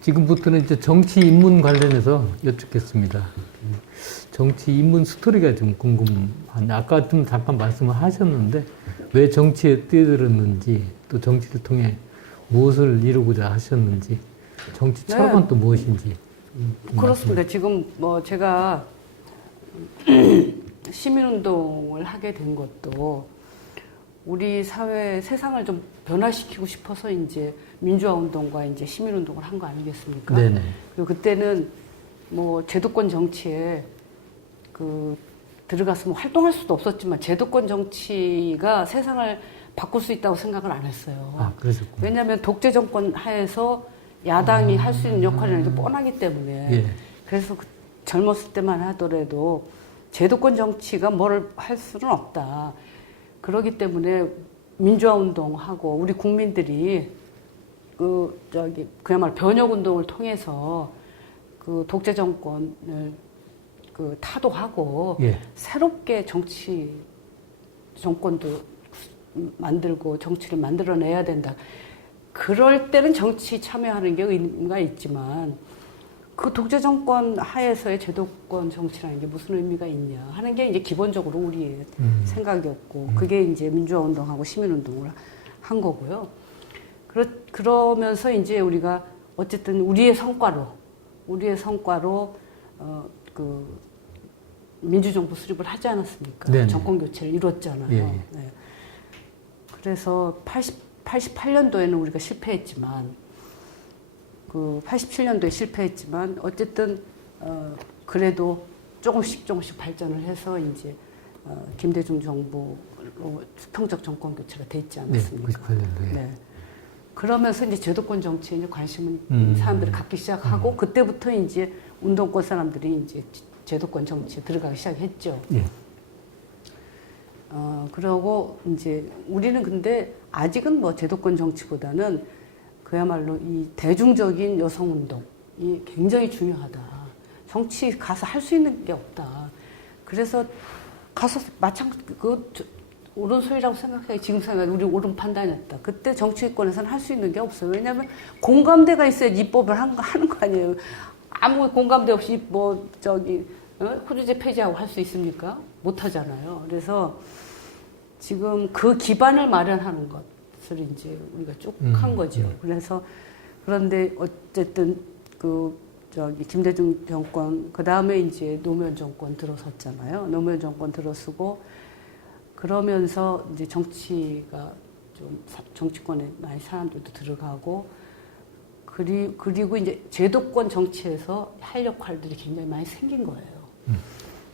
지금부터는 이제 정치 입문 관련해서 여쭙겠습니다. 정치 입문 스토리가 좀 궁금한. 아까 좀 잠깐 말씀을 하셨는데 왜 정치에 뛰어들었는지 또 정치를 통해 무엇을 이루고자 하셨는지 정치 네. 철학은 또 무엇인지. 그렇습니다. 지금 뭐 제가 시민운동을 하게 된 것도 우리 사회 세상을 좀 변화시키고 싶어서 이제 민주화 운동과 이제 시민 운동을 한 거 아니겠습니까? 네네. 그리고 그때는 뭐 제도권 정치에 그뭐 활동할 수도 없었지만 제도권 정치가 세상을 바꿀 수 있다고 생각을 안 했어요. 아 그러셨군요. 왜냐하면 독재 정권 하에서 야당이 할수 있는 역할이라는 게 뻔하기 때문에 예. 그래서 그 젊었을 때만 하더라도 제도권 정치가 뭘 할 수는 없다. 그러기 때문에 민주화 운동하고 우리 국민들이 그 저기 그야말로 변혁 운동을 통해서 그 독재 정권을 그 타도하고 예. 새롭게 정치 정권도 만들고 정치를 만들어내야 된다. 그럴 때는 정치 참여하는 게 의미가 있지만 그 독재 정권 하에서의 제도권 정치라는 게 무슨 의미가 있냐 하는 게 이제 기본적으로 우리의 음. 생각이었고 그게 이제 민주화 운동하고 시민 운동을 한 거고요. 그러, 그러면서 이제 우리가 어쨌든 우리의 성과로 우리의 성과로 어 그 민주정부 수립을 하지 않았습니까? 네네. 정권 교체를 이뤘잖아요. 예, 예. 네. 그래서 80, 88년도에는 우리가 실패했지만 그 87년도에 실패했지만 어쨌든 어 그래도 조금씩 조금씩 발전을 해서 이제 어 김대중 정부로 수평적 정권 교체가 됐지 네. 않았습니까? 98년도에. 네. 그러면서 이제 제도권 정치에 관심을 음. 사람들이 갖기 시작하고 그때부터 이제 운동권 사람들이 이제 제도권 정치에 들어가기 시작했죠. 예. 어, 그러고 이제 우리는 근데 아직은 뭐 제도권 정치보다는 그야말로 이 대중적인 여성 운동이 굉장히 중요하다. 정치 가서 할 수 있는 게 없다. 그래서 가서 마찬 그 소리라고 생각해 지금 생각해 우리 옳은 판단이었다. 그때 정치권에서는 할 수 있는 게 없어요. 왜냐하면 공감대가 있어야 입법을 한, 거- 하는 거 아니에요. 아무 공감대 없이 뭐 저기 어? 후주제 폐지하고 할 수 있습니까? 못 하잖아요. 그래서 지금 그 기반을 마련하는 것 을 이제 우리가 쭉한 음, 거죠. 음. 그래서 그런데 어쨌든 그 저기 김대중 정권 그 다음에 이제 노무현 정권 들어섰잖아요. 노무현 정권 들어서고 그러면서 이제 정치가 좀 사- 정치권에 많이 사람들도 들어가고 그리, 그리고 이제 제도권 정치에서 할 역할들이 굉장히 많이 생긴 거예요.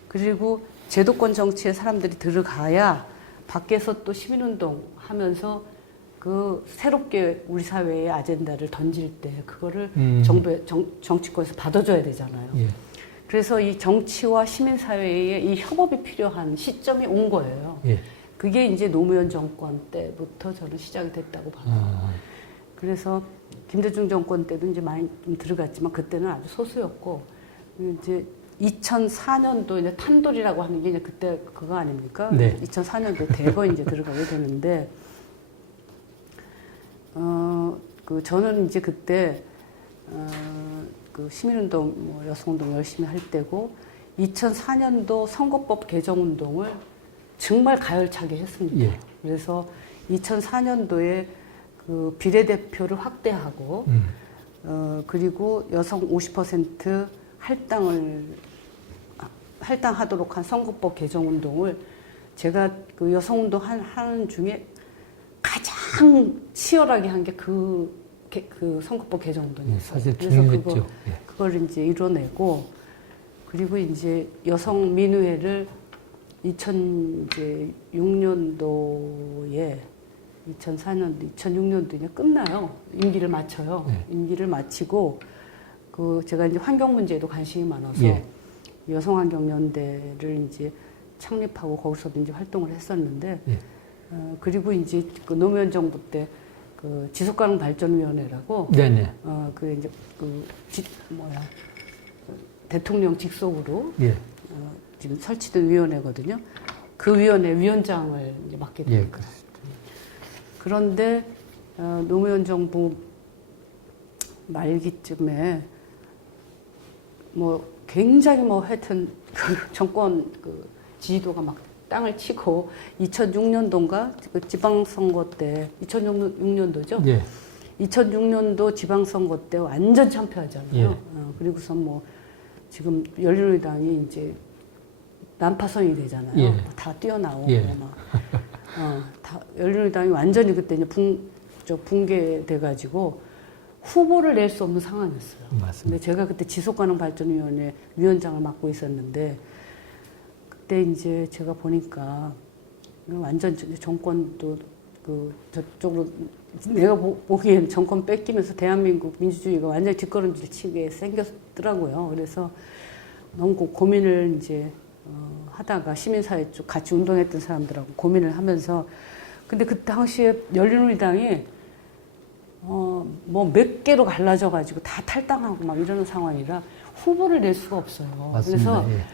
그리고 제도권 정치에 사람들이 들어가야 밖에서 또 시민운동 하면서 그 새롭게 우리 사회의 아젠다를 던질 때 그거를 음. 정부의 정, 정치권에서 받아줘야 되잖아요. 예. 그래서 이 정치와 시민사회의 이 협업이 필요한 시점이 온 거예요. 예. 그게 이제 노무현 정권 때부터 저는 시작이 됐다고 봐요. 아, 그래서 김대중 정권 때도 이제 많이 좀 들어갔지만 그때는 아주 소수였고 이제 2004년도 이제 탄돌이라고 하는 게 이제 그때 그거 아닙니까? 네. 2004년도에 대거 이제 들어가게 되는데 어 그 저는 이제 그때 어 그 시민운동 뭐 여성운동 열심히 할 때고 2004년도 선거법 개정 운동을 정말 가열차게 했습니다. 예. 그래서 2004년도에 그 비례대표를 확대하고 음. 어 그리고 여성 50% 할당을 할당하도록 한 선거법 개정 운동을 제가 그 여성 운동 한, 하는 중에 가장 치열하게 한 게그 그 선거법 개정 예. 운동이었어요. 사실 그래서 중요했죠. 그거 예. 그걸 이제 이뤄내고 그리고 이제 여성 민의회를 2006년도에 2004년도, 2006년도 이제 끝나요. 임기를 마쳐요. 네. 임기를 마치고 그 제가 이제 환경 문제에도 관심이 많아서 예. 여성환경연대를 이제 창립하고 거기서도 이제 활동을 했었는데 예. 어, 그리고 이제 그 노무현 정부 때 그 지속가능 발전위원회라고 네네. 어, 그 이제 그 지, 뭐야 그 대통령 직속으로 예. 어, 지금 설치된 위원회거든요. 그 위원회 위원장을 이제 맡게 예. 됩니다. 그런데 어, 노무현 정부 말기쯤에 뭐 굉장히 뭐 하여튼 그 정권 그 지지도가 막 땅을 치고 2006년도인가 그 지방선거 때 2006년도죠. 예. 2006년도 지방선거 때 완전 참패하잖아요. 예. 어, 그리고서 뭐 지금 열린우리당이 이제 난파선이 되잖아요. 예. 다 뛰어나오고 예. 막. 어, 다 열린우리당이 완전히 그때 이제 붕, 저 붕괴돼 가지고 후보를 낼 수 없는 상황이었어요. 맞습니다. 근데 제가 그때 지속가능 발전위원회 위원장을 맡고 있었는데 그때 이제 제가 보니까 완전 저- 정권도 그 저쪽으로 내가 보, 보기엔 정권 뺏기면서 대한민국 민주주의가 완전히 뒷걸음질 치게 생겼더라고요. 그래서 너무 고- 고민을 이제 어, 하다가 시민사회 쪽 같이 운동했던 사람들하고 고민을 하면서 근데 그 당시에 열린우리당이 어, 뭐 몇 개로 갈라져 가지고 다 탈당하고 막 이러는 상황이라 후보를 낼 수가 없어요. 맞습니다. 그래서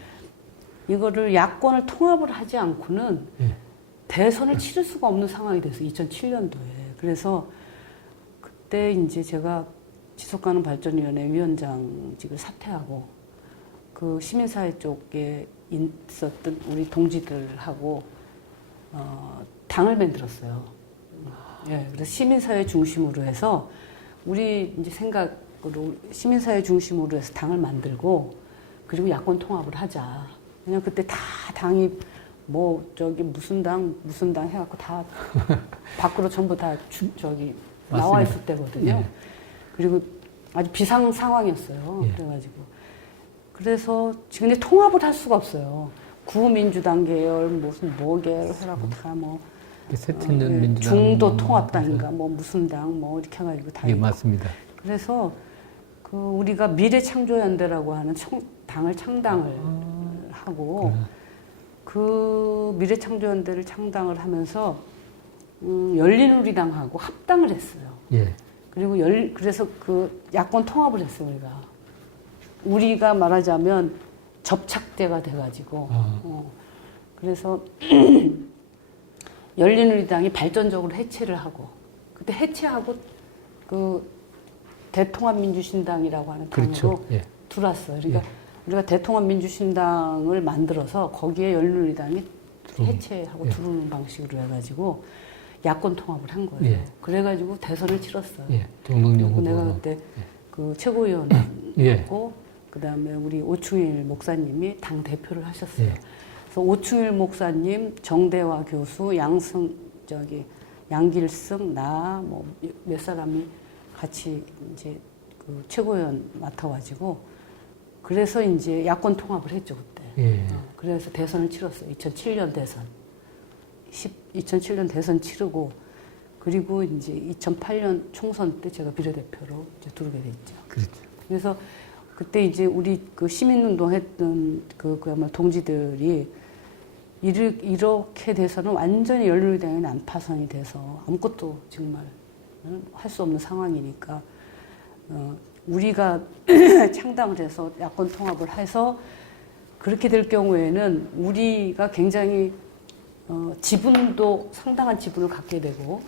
이거를 야권을 통합을 하지 않고는 예. 예. 대선을 치를 수가 없는 상황이 돼서 2007년도에 그래서 그때 이제 제가 지속가능 발전위원회 위원장직을 사퇴하고 그 시민사회 쪽에 있었던 우리 동지들하고 어, 당을 만들었어요. 예, 그래서 시민사회 중심으로 해서 우리 이제 생각으로 시민사회 중심으로 해서 당을 만들고 그리고 야권 통합을 하자. 그냥 그때 다 당이 뭐 저기 무슨 당 무슨 당 해갖고 다 밖으로 전부 다 주, 저기 나와 맞습니다. 있을 때거든요. 예. 그리고 아주 비상 상황이었어요. 예. 그래가지고 그래서 지금 근데 통합을 할 수가 없어요. 구민주당 계열 무슨 뭐 계열 해갖고 다뭐 새천년 어, 예, 민주당 중도 뭐 통합당인가 뭐 무슨 당 뭐 이렇게 해가지고 다 예, 있고. 맞습니다. 그래서 그 우리가 미래 창조연대라고 하는 청- 당을 창당을 하고 그 미래창조연대를 창당을 하면서 음, 열린우리당하고 합당을 했어요. 예. 그리고 열 그래서 그 야권 통합을 했어요 우리가. 우리가 말하자면 접착대가 돼가지고 아. 어, 그래서 열린우리당이 발전적으로 해체를 하고 그때 해체하고 그 대통합민주신당이라고 하는 당으로 그렇죠. 예. 들어왔어요. 그러니까 우리가 대통합 민주신당을 만들어서 거기에 열린우리당이 해체하고 예. 들어오는 방식으로 해가지고 야권 통합을 한 거예요. 예. 그래가지고 대선을 치렀어요. 예. 그리고 내가. 그때 그 최고위원이고 예. 그다음에 우리 오충일 목사님이 당 대표를 하셨어요. 예. 그래서 오충일 목사님, 정대화 교수, 양승 저기 양길승 나 뭐 몇 사람이 같이 이제 그 최고위원 맡아가지고 그래서 이제 야권 통합을 했죠 그때. 예. 어, 그래서 대선을 치렀어요. 2007년 대선. 10, 2007년 대선 치르고 그리고 이제 2008년 총선 때 제가 비례대표로 이제 들어오게 됐죠. 그렇죠. 그래서 그때 이제 우리 그 시민운동 했던 그 그야말로 동지들이 이렇게 돼서는 완전히 열린우리당이 난파선이 돼서 아무것도 정말 할 수 없는 상황이니까 어, 우리가 창당을 해서 야권 통합을 해서 그렇게 될 경우에는 우리가 굉장히 어, 지분도 상당한 지분을 갖게 되고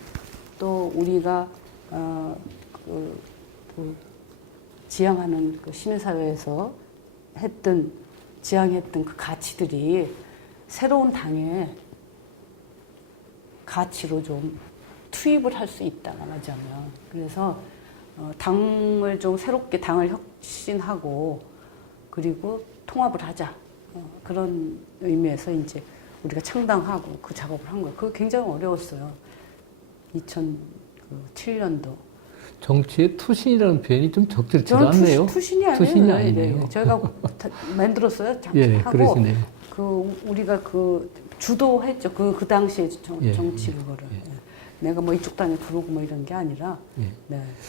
또 우리가 어, 그, 그 지향하는 그 시민사회에서 했던 지향했던 그 가치들이 새로운 당의 가치로 좀 투입을 할 수 있다 말하자면 그래서 어, 당을 좀 새롭게 당을 혁신하고 그리고 통합을 하자 어, 그런 의미에서 이제 우리가 창당하고 그 작업을 한 거예요. 그거 굉장히 어려웠어요. 2007년도. 정치의 투신이라는 표현이 좀 적절치 않네요. 투신, 투신이 아니에요. 투신이 네, 아니네요. 네. 저희가 다 만들었어요. 자- 예, 하고. 그 우리가 그 주도했죠. 그 그 당시에 정, 예, 정치 그거를. 예. 내가 뭐 이쪽 당에 들어오고 뭐 이런 게 아니라 예. 네.